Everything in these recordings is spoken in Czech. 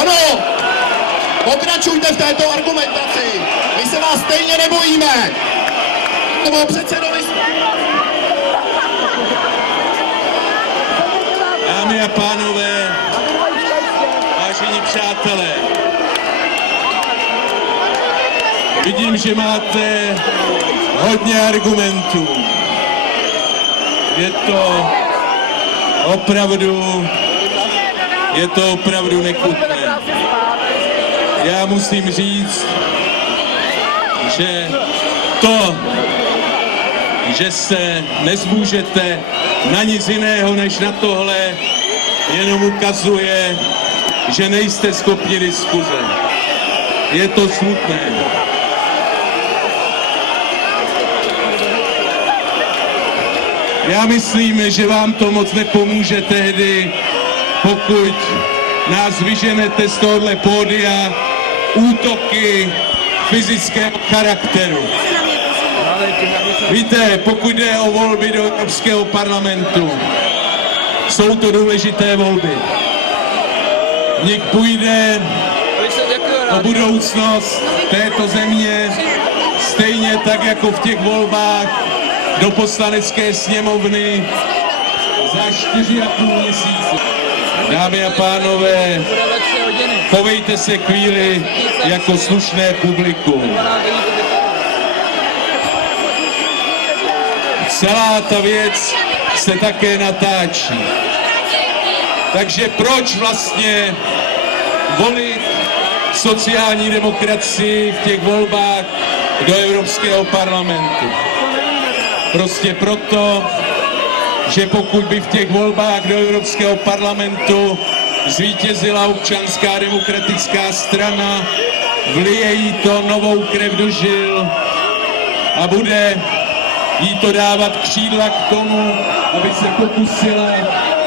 Ano, pokračujte v této argumentaci. My se vás stejně nebojíme. Toho předsedovi... Dámy a pánové, vážení přátelé, vidím, že máte hodně argumentů. Je to opravdu nechutné. Já musím říct, že to, že se nezmůžete na nic jiného než na tohle, jenom ukazuje, že nejste schopni diskuze. Je to smutné. Já myslím, že vám to moc nepomůže tehdy, pokud nás vyženete z tohohle pódia útoky fyzického charakteru. Víte, pokud jde o volby do Evropského parlamentu, jsou to důležité volby. V nich půjde o budoucnost této země, stejně tak jako v těch volbách do Poslanecké sněmovny za 4,5 měsíce. Dámy a pánové, chovejte se chvíli jako slušné publikum. Celá ta věc se také natáčí. Takže proč vlastně volit sociální demokracii v těch volbách do Evropského parlamentu? Prostě proto, že pokud by v těch volbách do Evropského parlamentu zvítězila Občanská demokratická strana, vlije jí to novou krev do žil a bude jí to dávat křídla k tomu, aby se pokusila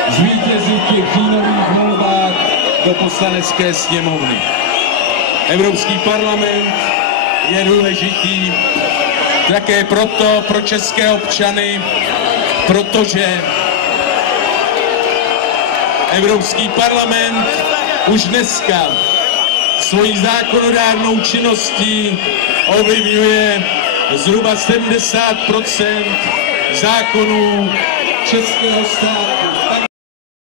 zvítězit v těch říjnových volbách do Poslanecké sněmovny. Evropský parlament je důležitý také proto, pro české občany, protože Evropský parlament už dneska svojí zákonodárnou činností ovlivňuje zhruba 70% zákonů českého státu.